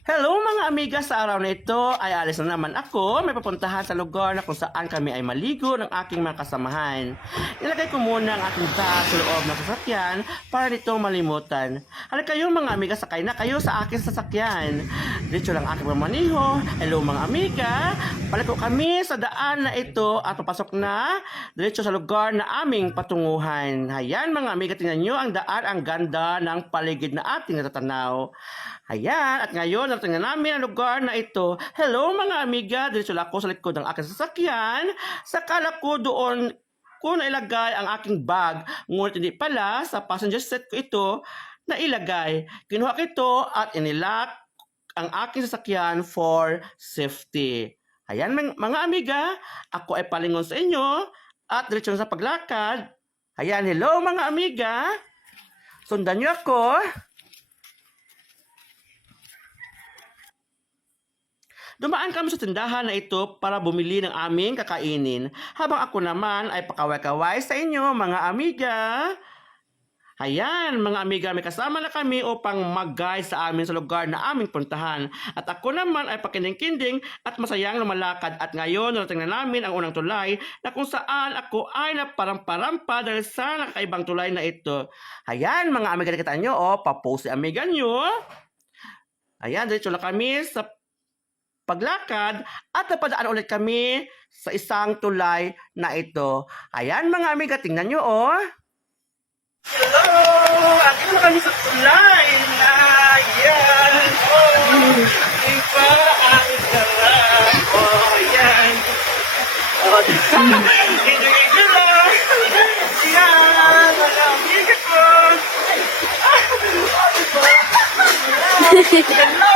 Hello mga amiga, sa araw na ito ay alis na naman ako. May papuntahan sa lugar na kung saan kami ay maligo ng aking mga kasamahan. Nilagay ko muna ang aking bag sa loob ng sasakyan para nito malimutan. Halika kayo mga amiga, sakay na kayo sa aking sasakyan. Diretso lang aking mamaniho. Hello mga amiga, paliko kami sa daan na ito at papasok na diretso sa lugar na aming patunguhan. Hayan mga amiga, tingnan nyo ang daan, ang ganda ng paligid na ating natatanaw. Ayan, at ngayon, narating na namin ang lugar na ito. Hello mga amiga, diretso lang ako sa likod ng aking sasakyan. Sakala ko doon ko nailagay ang aking bag. Ngunit hindi pala, sa passenger set ko ito nailagay. Kinuha ko ito at inilock ang aking sasakyan for safety. Ayan mga amiga, ako ay palingon sa inyo at diretso na sa paglakad. Ayan, hello mga amiga. Sundan niyo ako. Dumaan kami sa tindahan na ito para bumili ng aming kakainin. Habang ako naman ay pakaway-kaway sa inyo mga amiga. Ayan, mga amiga, may kasama na kami upang mag-guide sa amin sa lugar na aming puntahan. At ako naman ay pakinding-kinding at masayang lumalakad. At ngayon, narating na namin ang unang tulay na kung saan ako ay naparampa dahil sa nakakaibang tulay na ito. Ayan, mga amiga, nakita nyo, papost si amiga nyo. Ayan, diretso na kami sa paglakad at napadaan ulit kami sa isang tulay na ito. Ayan mga amiga, tingnan nyo Hello! Andito na kami sa tulay na ayan. Iba ang sarap. Ayan. Hindi lang. Ayan, mga amiga ko. Hello!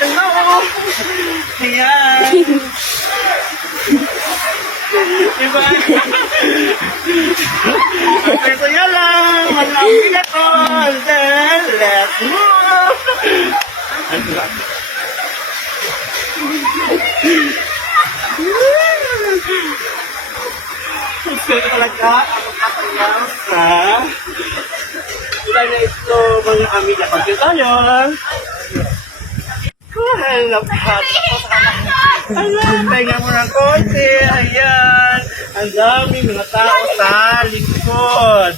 Hello! Ayan! Diba? Okay, saya lang! Malapit ako! Then, let's move! Gusto ko talaga ako kapayaw sa tulay na ito, mga amiga. Pagkita nyo! Hello, ayan, pahinga mo ng konti. Ayan, ang daming mga tao sa likod.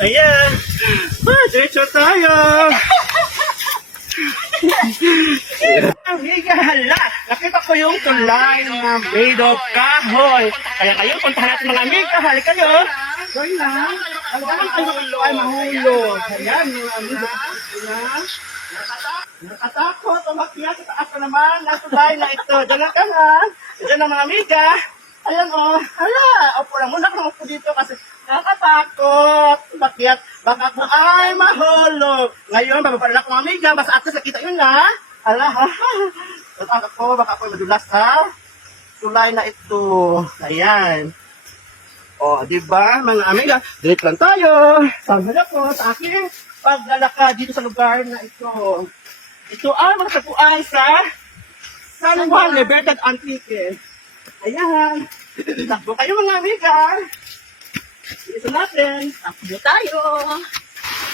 Ayan, diretso tayo. Amiga, hala, nakita ko yung tulay na made of kahoy. Kaya kayo, puntahan natin mga amiga. Halika kayo. Join lang. Alam kayo ay mahulog. Ayan, mga amiga. Nakatakot, umakyat sa taas na naman ng tulay na ito. Diyan ka na. Diyan na mga amiga. Ayan hala, upo lang muna kung upo dito kasi nakatakot. Umakyat, baka ako ay mahulog. Ngayon, bababala ko mga amiga, basta atas nakita yun na. Hala, baka ako madulas sa tulay na ito. Ayan. Diba, mga amiga, direct lang tayo. Sama na po sa aking paglalakad dito sa lugar na ito. Ito ay matatagpuan sa San Juan Libertad Antique. Ayan. Takbo kayo mga amiga. Dito natin. Takbo tayo.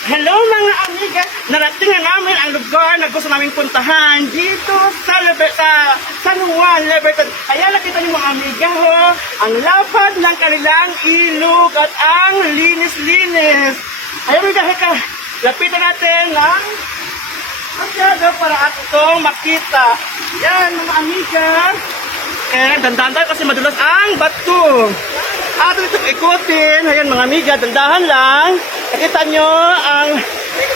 Hello mga amiga. Narating na namin ang lugar na gusto namin puntahan dito sa San Juan Libertad. Ayan, nakita niyo mga amiga ang lapad ng kanilang ilog at ang linis-linis. Ayan amiga, lapitan natin ng masyado para ato itong makita. Yan mga amiga. Dandahan tayo kasi madulas ang bato. Ato itong ikutin. Ayan mga amiga, dandahan lang. Nakita nyo ang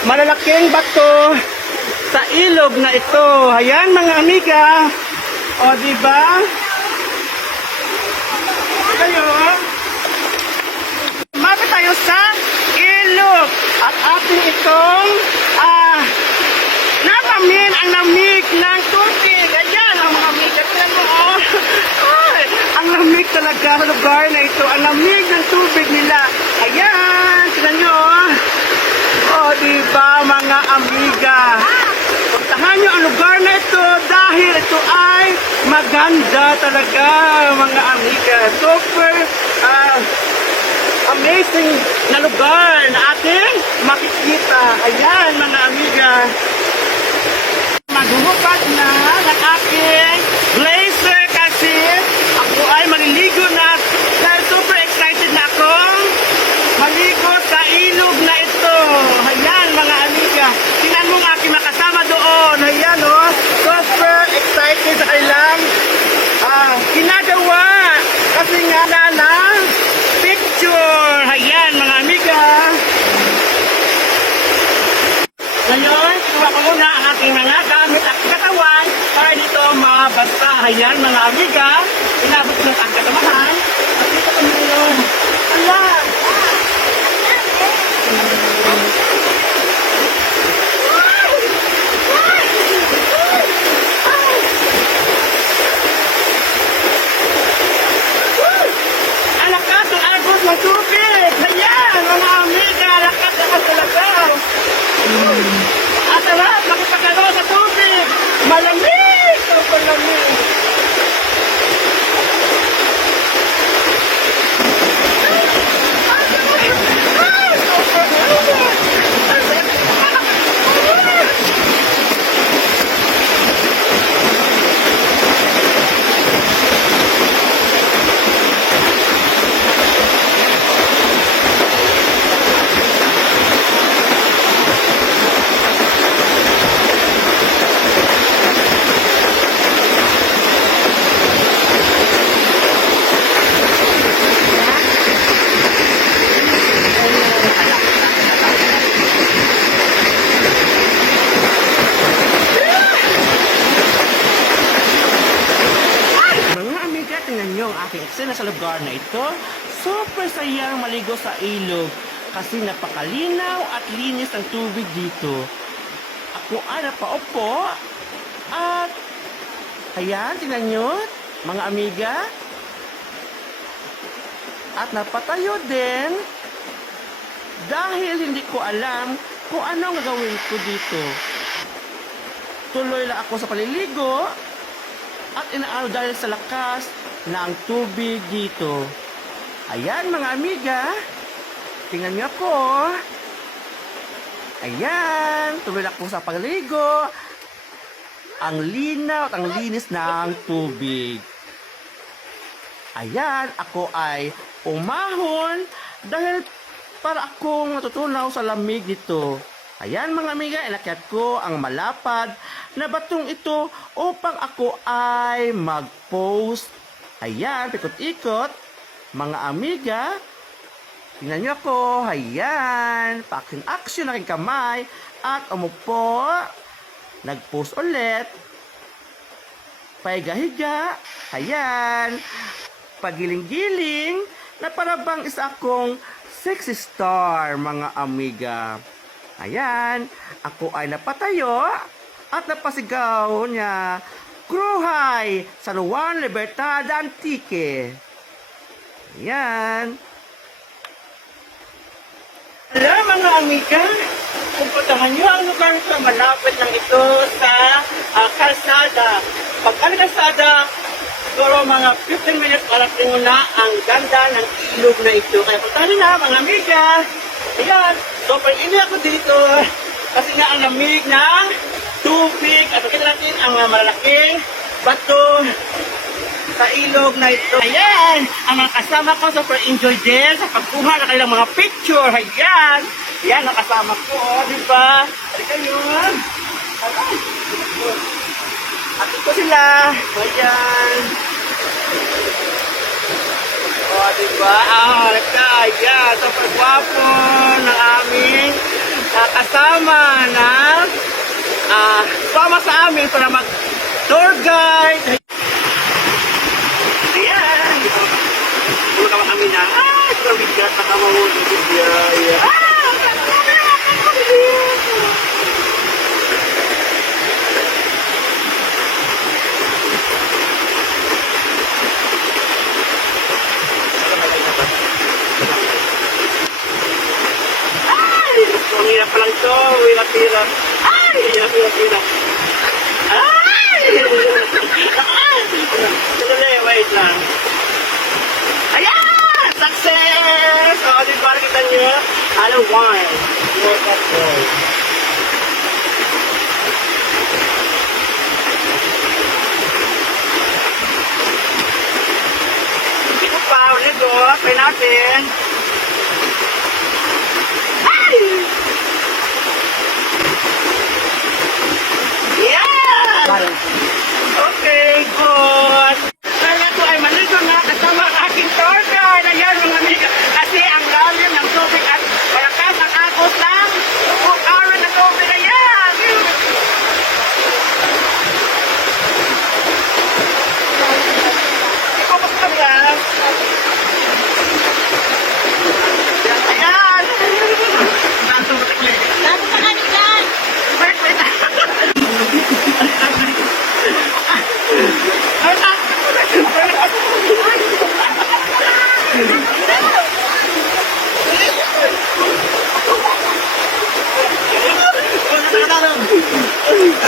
malalaking bato sa ilog na ito. Ayan mga amiga. Diba? Kayo. Mapit tayo sa ilog. At ating itong napamin ang lamig ng tubig. Ayan, ang mga amiga. Ang lamig talaga sa lugar na ito. Ang lamig ng tubig nila. Ayan, tignan nyo. Diba mga amiga? Puntahan nyo ang lugar na ito dahil ito ay maganda talaga mga amiga. Super amazing na lugar na ating makikita. Ayan, mga amiga. Maghuhukad na ng aking blazer kasi ako ay maliligo na dahil super excited na akong maligo sa ilog na ito. Ayan, mga amiga. Tingnan mo ang aking makasama doon. Ayan, oh. Super excited sa kanilang ginagawa. Kasi nga na picture. Ayan, mga amiga. Ngayon, kinuha ko muna ang aking mga gamit at katawan para dito mabasa. Ayan, mga amiga. Inabot ko ng ang katamahan. At dito ko ngayon. Ala! Alakas ang agos ng tubig! Ayan, mga amiga! Alakas talaga! At sarap, nakipagano sa tubig! Malamig! Super lamig! Eksena sa lugar na ito, super sayang maligo sa ilog kasi napakalinaw at linis ang tubig dito. Ako ay napaupo at ayan, tingnan nyo, mga amiga. At napatayo din dahil hindi ko alam kung anong gagawin ko dito. Tuloy lang ako sa paliligo at inaano dahil sa lakas ng tubig dito. Ayan, mga amiga. Tingnan niyo ako. Ayan, tuloy ako sa pagligo. Ang linaw at ang linis ng tubig. Ayan, ako ay umahon dahil para akong natutunaw sa lamig dito. Ayan, mga amiga, inakyat ko ang malapad na batong ito upang ako ay mag-post. Ayan, pikot-ikot. Mga amiga, tingnan nyo ako. Ayan, pa-action-action aking kamay. At umupo. Nag-post ulit. Pahiga-higa. Ayan. Pagiling-giling. Na parabang isa akong sexy star, mga amiga. Ayan, ako ay napatayo. At napasigaw niya, Cruhay! San Juan Libertad Antique. Ayan. Alam, mga amiga, pupuntahan nyo ang lugar sa malapit lang ito sa kalsada. Pag ang kalsada, siguro mga 15 minutes parating mo na ang ganda ng ilog na ito. Kaya puntahan nyo na, mga amiga. Ayan, super ini ako dito. Kasi nga ang lamig ng tubig at makita natin ang mga malalaking bato sa ilog na ito. Ayan, ang mga kasama ko super enjoy din sa pagkuha ng kanilang mga picture. Ayan, ayan ang kasama ko, diba? Halika yun. At ito sila. Ayan. O, diba? Halika. Ayan, super gwapo ng aming kasama na sama sa amin para mag-tour guide. Ayan. Puro naman kami na, ito bigat na kamawunin din siya. Ang hirap pa lang ito, hirap-hirap. Ay! Hirap-hirap. Ay! Sandali, wait lang. Ayan! Success! O, di ba kita nyo? Hello, one. More that goal. Ito pa, ulit o. Pay natin. Ay! Yeah! Okay, good. Kaya ko ay maligo na kasama ang aking tour guide. Ayan, mga amiga. Kasi ang lalim ng tubig at malakas ang agos ng araw ng tubig. Ayan! Ikaw pa sa kanila. Ayan! Nato sa kanila. Wait, wait.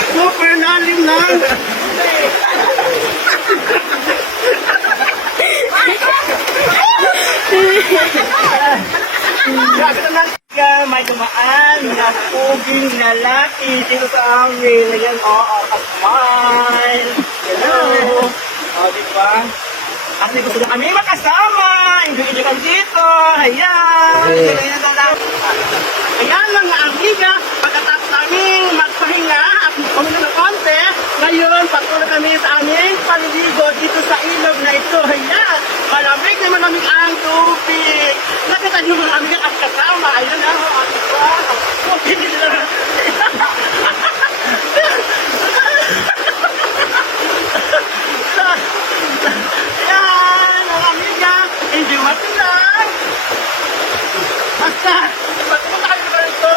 Super lalim lang. May dumaan na puging lalaki dito sa amin. Ayan, smile. Hello. Diba? Kasi gusto na kami makasama. Enjoy kami dito. Ayan. Ayan mga amiga. Pagkatapos namin magpahinga at uminom ng konti, ngayon patuloy kami sa aming paliligo dito sa ilog na ito. Ayan. Malamig na malamig ang tubig. Nakita niyo mga amiga at kasama. Ayan na. Hindi nila. Ayan, mga amiga. Enjoy mo lang. Basta, pagpunta kayo na rito,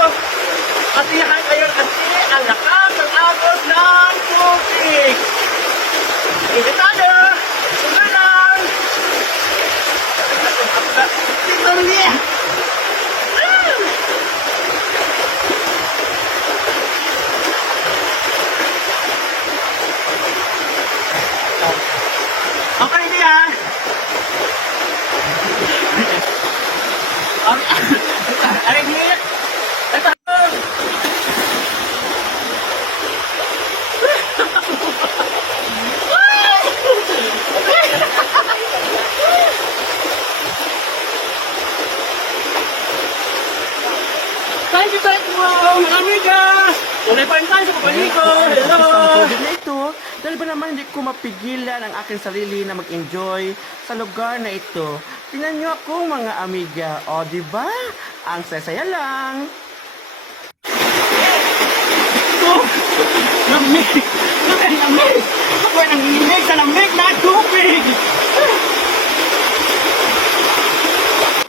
asiyahan kayo kasi ang lakas ng agos ng tubig. Hindi tayo. Sunod lang. Dito niya. Okay, Mia. Aray, Mia. Ito. Thank you, mga amiga. Tunay pa rin tayo sa kapaligo. Hello. Na ito, dahil ba naman hindi ko mapigilan ang aking sarili na mag-enjoy sa lugar na ito. Tingnan niyo ako mga amiga. O, di ba? Ang saya lang. Oh, lamig. Lamig. Ako'y nanginig sa lamig na tubig.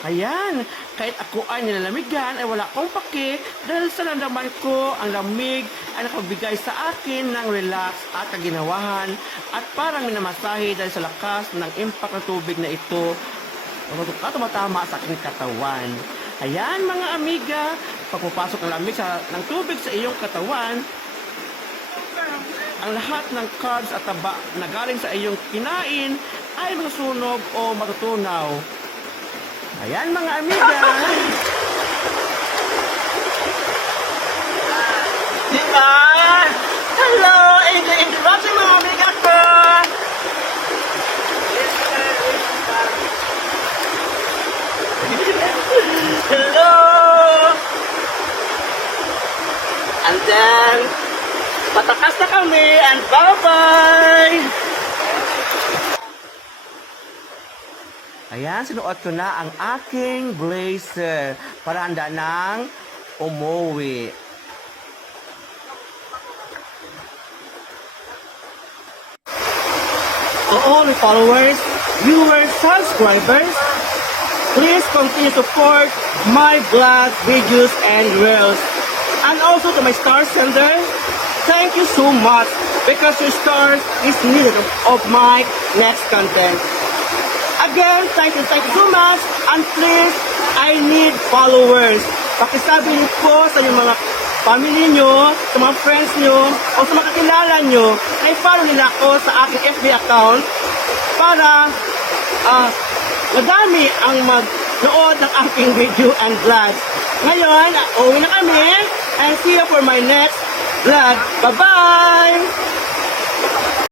Ayan, kahit ako ay nilalamigan ay wala akong pake dahil sa nandamay ko ang lamig ay nakabigay sa akin ng relax at kaginawahan at parang minamasahe dahil sa lakas ng impact ng tubig na ito at tumatama sa aking katawan. Ayan mga amiga, pagpapasok ng lamig ng tubig sa iyong katawan, ang lahat ng carbs at taba na galing sa iyong kinain ay masusunog o matutunaw. Ayan mga amiga. Diba? Hello! Enjoy watching mga amiga ko! Hello! And then, patakas na kami and bye-bye! Ayan, sinuot ko na ang aking blazer para handa ng umuwi. To all the followers, viewers, subscribers, please continue to support my vlog, videos, and reels. And also to my star sender, thank you so much because your stars is needed of my next content. Again, thank you so much. And please, I need followers. Pakisabi niyo po sa inyong mga family nyo, sa mga friends nyo, o sa mga kakilala nyo, ay follow nila ako sa aking FB account para madami ang mag-nood ng aking video and vlog. Ngayon, uwi na kami and see you for my next vlog. Bye-bye!